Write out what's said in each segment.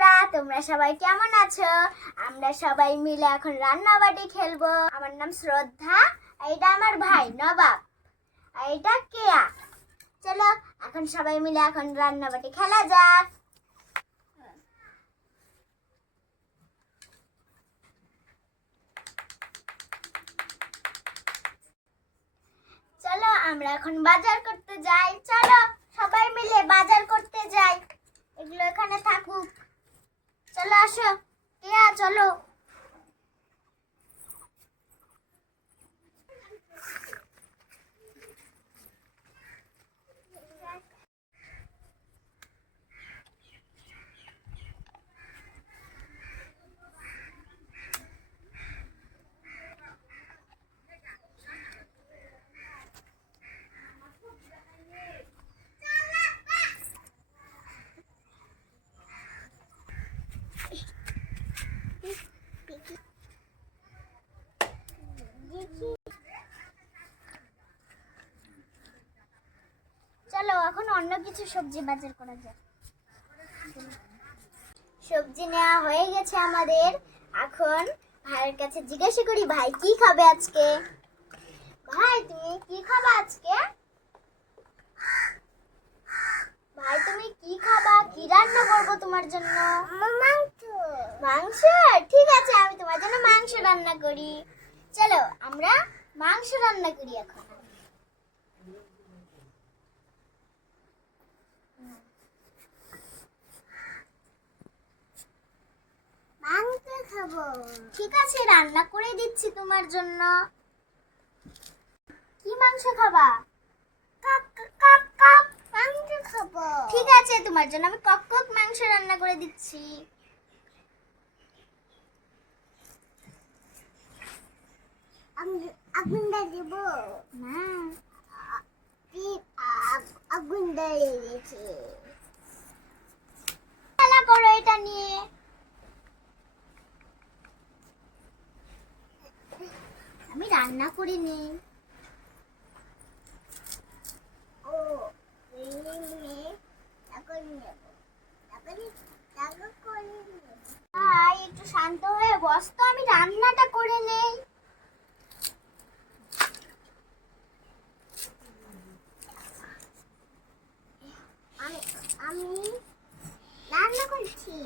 বন্ধুরা, তোমরা সবাই কেমন আছো? আমরা সবাই মিলে এখন রান্নাবাটি খেলব। আমার নাম শ্রদ্ধা, এইটা আমার ভাই নবাব এটা কেয়া। চলো, এখন সবাই মিলে এখন রান্নাবাটি খেলা যাক। চলো, আমরা এখন বাজার করতে যাই। চলো, সবাই মিলে বাজার করতে যাই। এগুলো এখানে থাকুক। চলো আসো। কেয়া চলো। এখন অন্য কিছু সবজি বাজার করা যাক সবজি নেওয়া হয়ে গেছে আমাদের। এখন ভাইয়ের কাছে জিজ্ঞাসা করি ভাই কি খাবে আজকে? ভাই তুমি কি খাবে আজকে? ভাই তুমি কি খাবা? কি রান্না করব তোমার জন্য? মাংস। মাংস? ঠিক আছে আমি তোমার জন্য মাংস রান্না করি। চলো আমরা মাংস রান্না করি এখন। মাংস খাব ঠিক আছে রান্না করে দিচ্ছি তোমার জন্য। কি খাবা? মাংস খাব। ঠিক আছে তোমার জন্য আমি কক কক মাংস রান্না করে দিচ্ছি। আগুনটা দেব। না আগুনটা দিয়েছে খেলা করো এটা নিয়ে। রান্না করিনি ও ভাই, একটু শান্ত হয়ে বস তো, আমি রান্নাটা করে নেই। আমি আমি রান্না করছি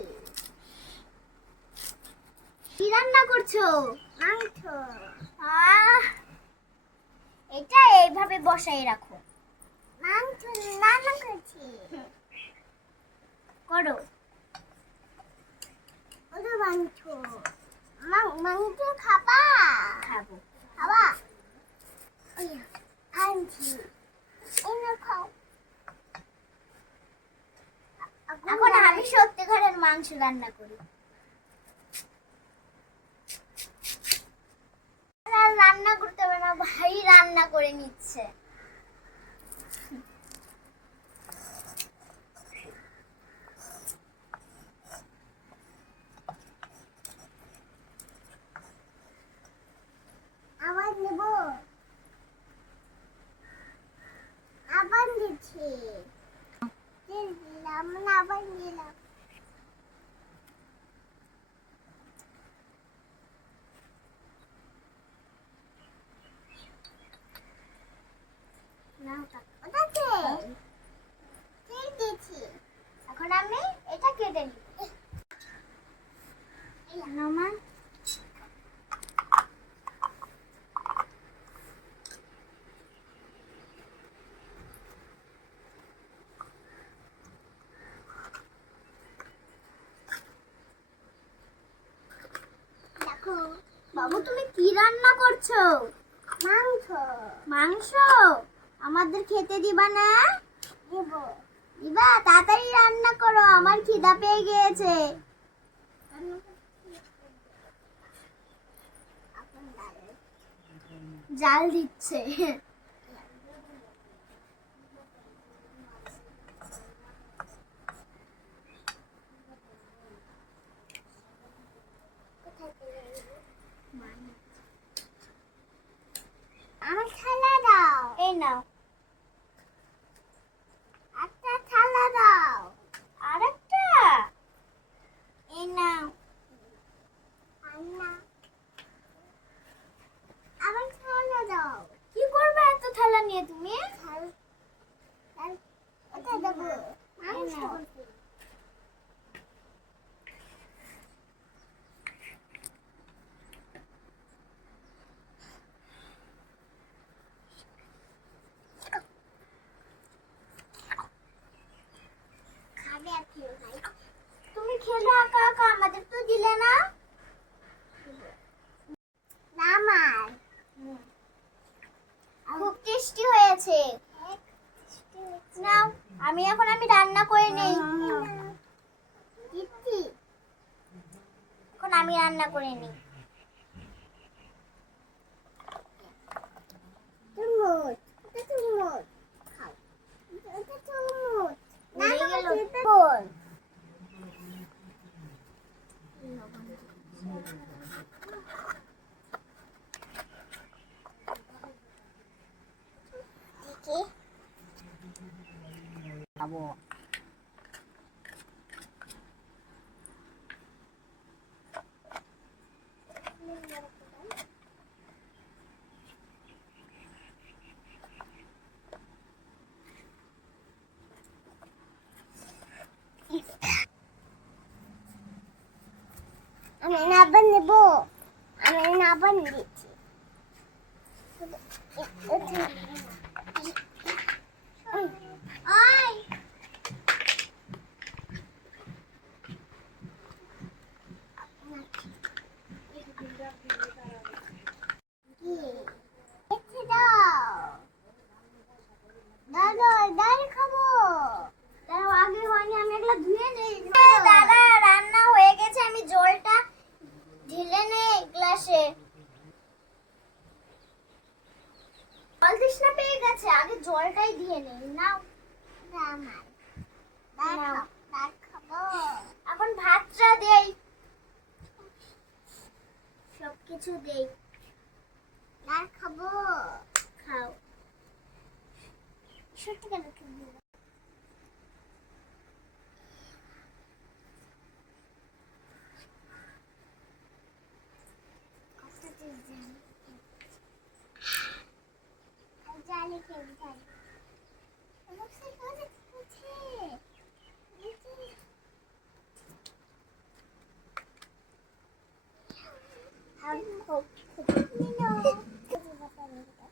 কি রান্না করছ? মাংস এটা এইভাবে বসাই রাখো। মাংস রান্না করছি। করো। ওটা মাংস। মাংস খাবা? খাব। খাবা? আনছি। এনে খাও। এখন আমি সত্যিকারের মাংস রান্না করি। রান্না করতে হবে না ভাই রান্না করে নিচ্ছে আবার নেব আবার দিচ্ছি দিলাম না আবার নিলাম ওটাকে তেল দিয়েছি এখন আমি এটা কেটে নিব নামা দেখো বাবু তুমি কি রান্না করছ? মাংস। মাংস? আমাদের খেতে দিবা না? দেব। দিবা? তাড়াতাড়ি রান্না করো আমার খিদা পেয়ে গিয়েছে। জাল দিচ্ছে। এই নাও। একটা থালা দাও। আরেকটা। এই নাও। থালা কি করবে এত থালা নিয়ে তুমি? কোথায় দেবো? মাংস না? আমার খুব টেস্টি হয়েছে। নাও আমি এখন আমি রান্না করে নেই। এখন আমি রান্না করে নিই। খাও এটা তুরমুজ না গেল কোন দেখি খাব আমি নাবান নেব আমি নাবান দিচ্ছি ওই এসে দাও দাদা দাঁড়িয়ে খাব দাঁড়াও আগে হয়নি আমি এগুলো ধুয়ে নেই দাদা রান্না হয়ে গেছে আমি জলটা ঢেলে নেই গ্লাসে জল তৃষ্ণা পেয়ে গেছে আগে জলটাই দিয়ে নেই। নাও এখন ভাতটা দেই। সবকিছু দেই। আর খাব। খাও। সত্যি কেন খাব জালি খেয়ে জালি আমার সে কথা আছে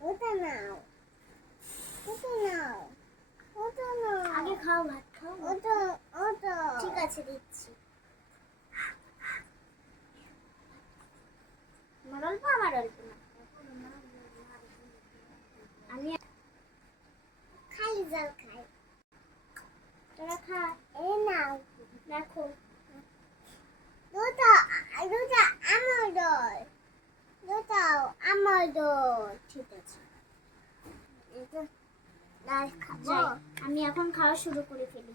ওটা নাও ওটা নাও ওটা নাও আগে খাও ভাত খাও ওটা ওটা ঠিক আছে দিচ্ছি আমার অল্প আমার অল্প না আমি খাই জল খাই তোরা খা এই নাও রাখো দুটো দুটো আমার দল দুটাও আমার দল ঠিক আছে এটা ডাল খাব আমি এখন খাওয়া শুরু করে ফেলি।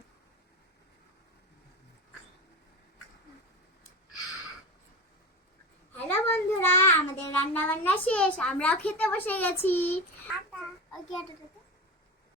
হ্যালো বন্ধুরা আমাদের রান্না বান্না শেষ। আমরাও খেতে বসে গেছি। ওকে